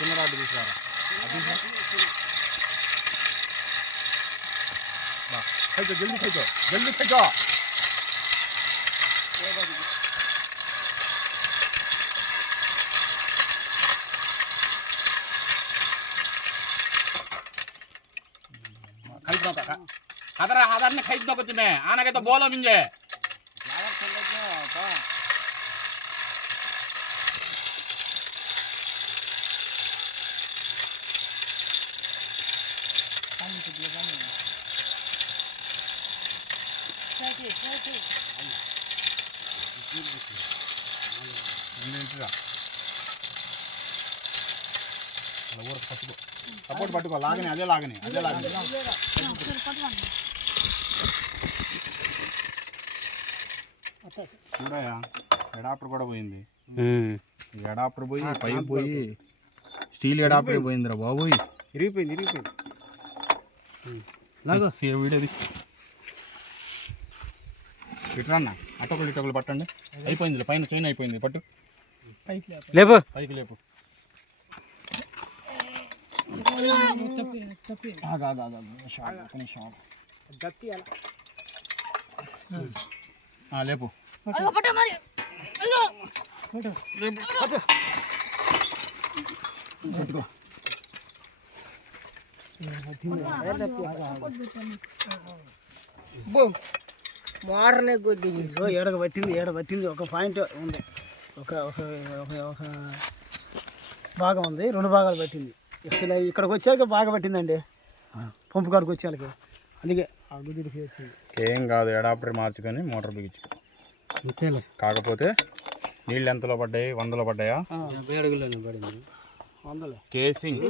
చిన్న రాడ్ తీసుకురా జల్దీ ఖైచో జల్దీ ఖైచో खरीद नको का हजार ने खरीद नको तुम्हें आना के तो बोलो मुझे సపోర్ట్ పట్టుకో లాగనే అదే లాగనే చూడయా ఎడాప్టర్ కూడా పోయింది ఎడాప్టర్ పోయి పైప్ పోయి స్టీల్ ఎడాప్టర్ పోయిందిరా బాబు ఇరిగిపోయింది వీడియోది ఇట్రన్నా అటొకలు పట్టండి అయిపోయింది పైన చైన్ అయిపోయింది పట్టు లేపు పైకి లేపు లేపు మారనే కొద్ది ఏడక పట్టింది ఒక పాయింట్ ఉంది ఒక భాగం ఉంది 2 భాగాలు పట్టింది ఇక్కడికి వచ్చాక బాగా పట్టిందండి పంపు కాడికి వచ్చేళ్ళకి అందుకే ఆ గుద్దుడికి వచ్చింది ఏం కాదు ఎడాప్టర్ మార్చుకొని మోటార్ బిగించు అంతేలే కాకపోతే నీళ్ళు ఎంతలో పడ్డాయి 100లో పడ్డాయా 50 అడుగుల్లో పడింది 100 కేసింగ్